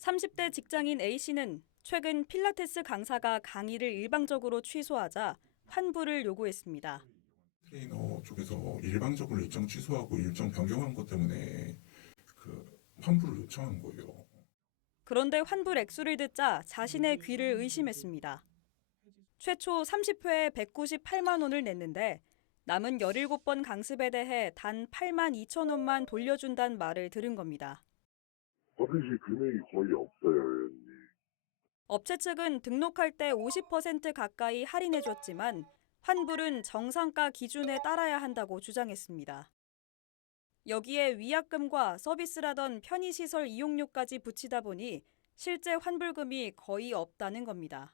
30대 직장인 A씨는 최근 필라테스 강사가 강의를 일방적으로 취소하자 환불을 요구했습니다. 트레이너 쪽에서 일방적으로 일정 취소하고 일정 변경한 것 때문에 그 환불을 요청한 거예요. 그런데 환불 액수를 듣자 자신의 귀를 의심했습니다. 최초 30회에 198만 원을 냈는데 남은 17번 강습에 대해 단 8만 2천 원만 돌려준다는 말을 들은 겁니다. 받으실 금액이 거의 없어요. 업체 측은 등록할 때 50% 가까이 할인해줬지만 환불은 정상가 기준에 따라야 한다고 주장했습니다. 여기에 위약금과 서비스라던 편의시설 이용료까지 붙이다 보니 실제 환불금이 거의 없다는 겁니다.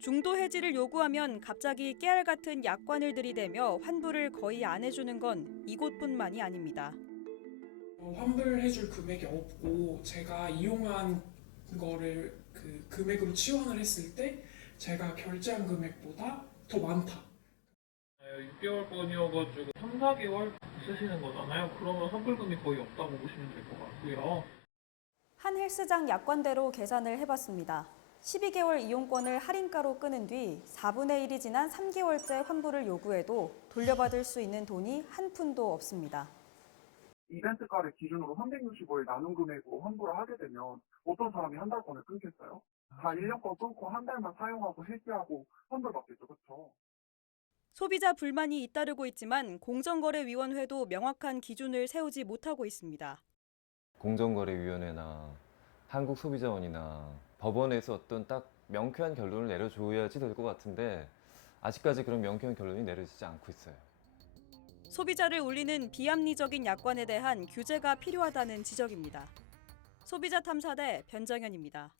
중도 해지를 요구하면 갑자기 깨알 같은 약관을 들이대며 환불을 거의 안 해주는 건 이곳뿐만이 아닙니다. 어, 환불해줄 금액이 없고 제가 이용한 거를 그 금액으로 치환을 했을 때 제가 결제한 금액보다 더 많다. 6개월 건이어가지고 3, 4개월 쓰시는 거잖아요. 그러면 환불금이 거의 없다고 보시면 될 것 같고요. 한 헬스장 약관대로 계산을 해봤습니다. 12개월 이용권을 할인가로 끊은 뒤 4분의 1이 지난 3개월째 환불을 요구해도 돌려받을 수 있는 돈이 한 푼도 없습니다. 이벤트가를 기준으로 365일 나눈 금액으로 환불을 하게 되면 어떤 사람이 한 달권을 끊겠어요? 다 1년권 끊고 한 달만 사용하고 해지하고 환불 받겠죠, 그쵸? 소비자 불만이 잇따르고 있지만 공정거래위원회도 명확한 기준을 세우지 못하고 있습니다. 공정거래위원회나 한국소비자원이나 법원에서 어떤 딱 명쾌한 결론을 내려줘야지 될 것 같은데 아직까지 그런 명쾌한 결론이 내려지지 않고 있어요. 소비자를 울리는 비합리적인 약관에 대한 규제가 필요하다는 지적입니다. 소비자 탐사대 변정현입니다.